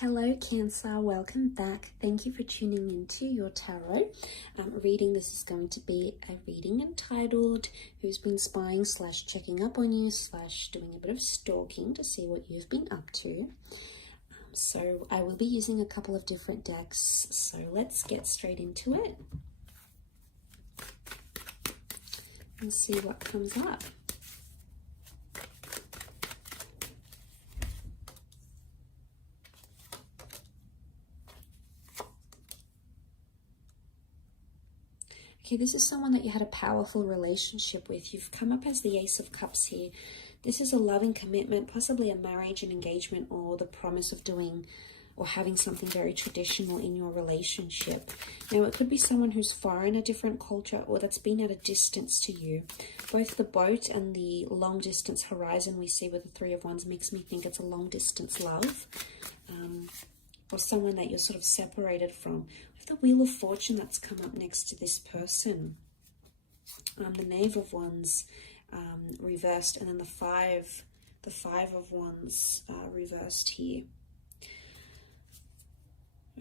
Hello Cancer, welcome back. Thank you for tuning into your tarot reading. This is going to be a reading entitled Who's Been Spying / Checking Up on You / Doing a bit of stalking to see what you've been up to. So I will be using a couple of different decks, so let's get straight into it and see what comes up. Okay, this is someone that you had a powerful relationship with. You've come up as the Ace of Cups here. This is a loving commitment, possibly a marriage, an engagement, or the promise of doing or having something very traditional in your relationship. Now, it could be someone who's far in a different culture or that's been at a distance to you. Both the boat and the long distance horizon we see with the Three of Wands makes me think it's a long distance love. Or someone that you're sort of separated from. With the Wheel of Fortune that's come up next to this person. The Knave of Wands reversed, and then the Five of Wands reversed here.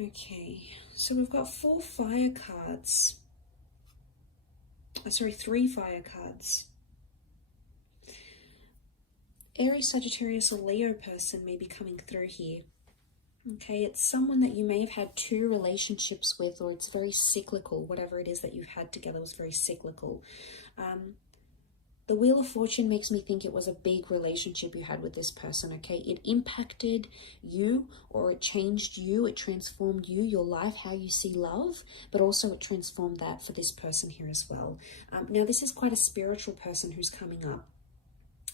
Okay, so we've got 4 fire cards. Sorry, 3 fire cards. Aries, Sagittarius, or Leo person may be coming through here. Okay, it's someone that you may have had 2 relationships with, or it's very cyclical. Whatever it is that you've had together was very cyclical. The Wheel of Fortune makes me think it was a big relationship you had with this person, okay? It impacted you, or it changed you, it transformed you, your life, how you see love, but also it transformed that for this person here as well. Now, this is quite a spiritual person who's coming up.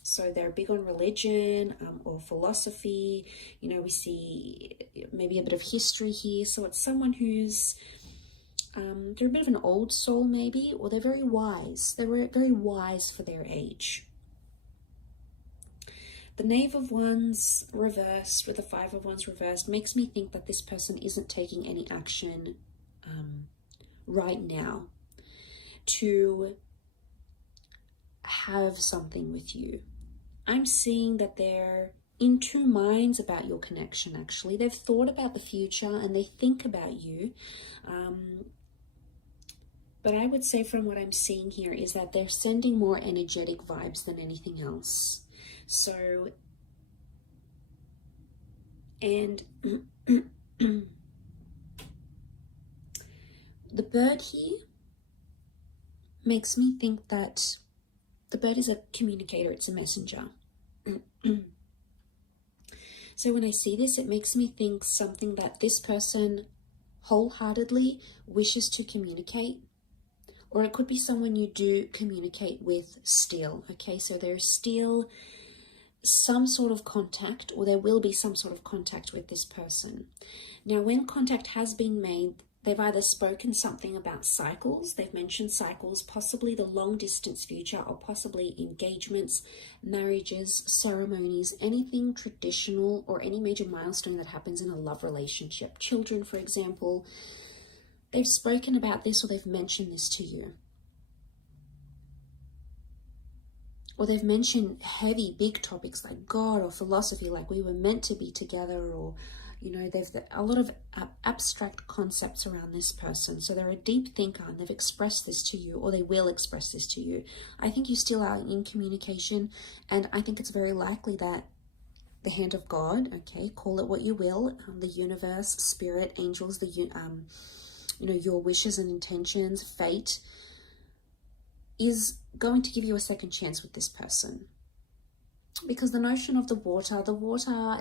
So they're big on religion or philosophy. You know, we see maybe a bit of history here. So it's someone who's, they're a bit of an old soul maybe, or they're very wise. They were very wise for their age. The Knave of Wands reversed with the Five of Wands reversed makes me think that this person isn't taking any action right now to have something with you. I'm seeing that they're in 2 minds about your connection, actually. They've thought about the future and they think about you. But I would say from what I'm seeing here is that they're sending more energetic vibes than anything else. So, and the bird here makes me think that the bird is a communicator, it's a messenger. So when I see this, it makes me think something that this person wholeheartedly wishes to communicate, or it could be someone you do communicate with still, okay? So there's still some sort of contact, or there will be some sort of contact with this person. Now, when contact has been made, they've either spoken something about cycles, they've mentioned cycles, possibly the long distance future, or possibly engagements, marriages, ceremonies, anything traditional, or any major milestone that happens in a love relationship. Children, for example, they've spoken about this or they've mentioned this to you. Or they've mentioned heavy, big topics like God or philosophy, like we were meant to be together, or you know, there's a lot of abstract concepts around this person. So they're a deep thinker and they've expressed this to you, or they will express this to you. I think you still are in communication, and I think it's very likely that the hand of God, okay, call it what you will, the universe, spirit, angels, you know, your wishes and intentions, fate, is going to give you a second chance with this person. Because the notion of the water,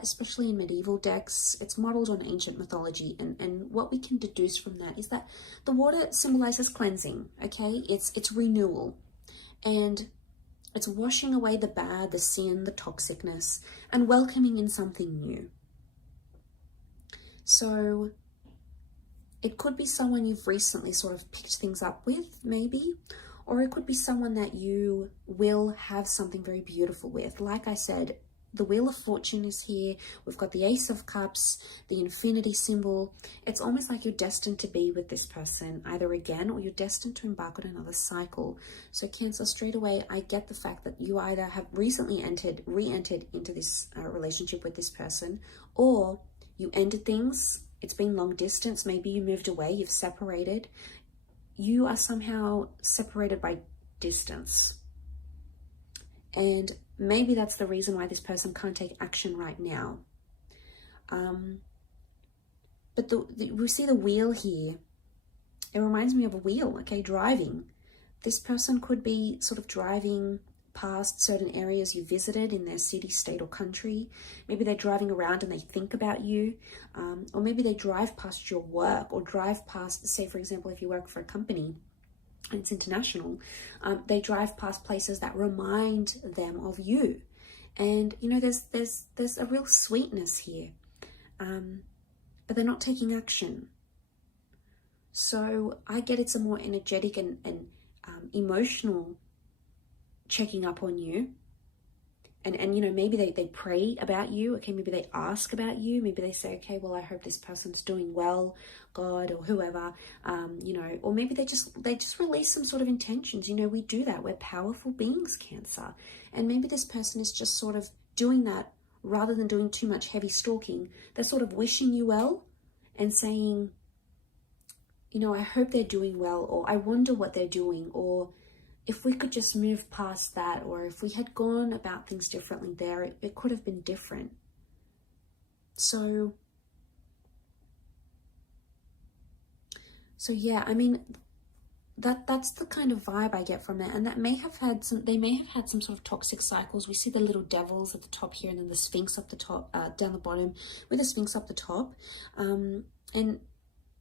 especially in medieval decks, it's modeled on ancient mythology. And what we can deduce from that is that the water symbolizes cleansing, okay? It's renewal. And it's washing away the bad, the sin, the toxicness, and welcoming in something new. So it could be someone you've recently sort of picked things up with, maybe. Or it could be someone that you will have something very beautiful with. Like I said, the Wheel of Fortune is here. We've got the Ace of Cups, the infinity symbol. It's almost like you're destined to be with this person either again, or you're destined to embark on another cycle. So Cancer, straight away, I get the fact that you either have recently re-entered into this relationship with this person, or you ended things. It's been long distance. Maybe you moved away, you've separated. You are somehow separated by distance. And maybe that's the reason why this person can't take action right now. But we see the wheel here. It reminds me of a wheel, okay, driving. This person could be sort of driving past certain areas you visited in their city, state, or country. Maybe they're driving around and they think about you. Or maybe they drive past your work, or drive past, say, for example, if you work for a company, and it's international, they drive past places that remind them of you. And you know, there's a real sweetness here, but they're not taking action. So I get it's a more energetic and emotional checking up on you. And you know, maybe they pray about you, okay, maybe they ask about you, maybe they say, okay, well, I hope this person's doing well, God, or whoever, you know, or maybe they just release some sort of intentions. You know, we do that, we're powerful beings, Cancer, and maybe this person is just sort of doing that rather than doing too much heavy stalking. They're sort of wishing you well and saying, you know, I hope they're doing well, or I wonder what they're doing, or if we could just move past that, or if we had gone about things differently there, it could have been different. So yeah, I mean, that's the kind of vibe I get from it. And that they may have had some sort of toxic cycles. We see the little devils at the top here, and then the Sphinx up the top, down the bottom, with the Sphinx up the top. And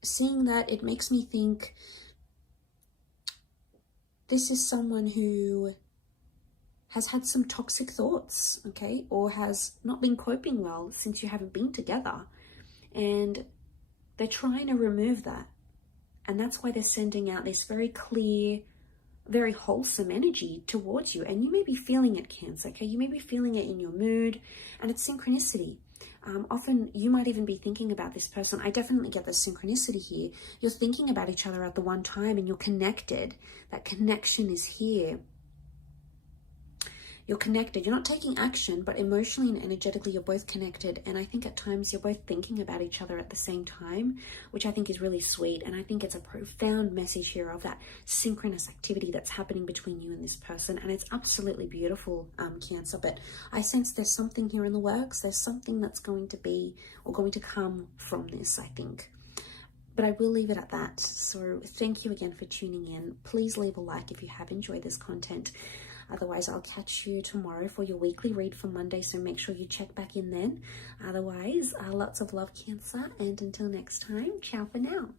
seeing that, it makes me think, this is someone who has had some toxic thoughts, okay, or has not been coping well since you haven't been together, and they're trying to remove that. And that's why they're sending out this very clear, very wholesome energy towards you. And you may be feeling it, Cancer, okay? You may be feeling it in your mood, and it's synchronicity. Often you might even be thinking about this person. I definitely get the synchronicity here. You're thinking about each other at the one time, and you're connected. That connection is here. You're connected. You're not taking action, but emotionally and energetically, you're both connected. And I think at times you're both thinking about each other at the same time, which I think is really sweet. And I think it's a profound message here of that synchronous activity that's happening between you and this person. And it's absolutely beautiful, Cancer. But I sense there's something here in the works. There's something that's going to be, or going to come from this, I think. But I will leave it at that. So thank you again for tuning in. Please leave a like if you have enjoyed this content. Otherwise, I'll catch you tomorrow for your weekly read for Monday, so make sure you check back in then. Otherwise, lots of love, Cancer, and until next time, ciao for now.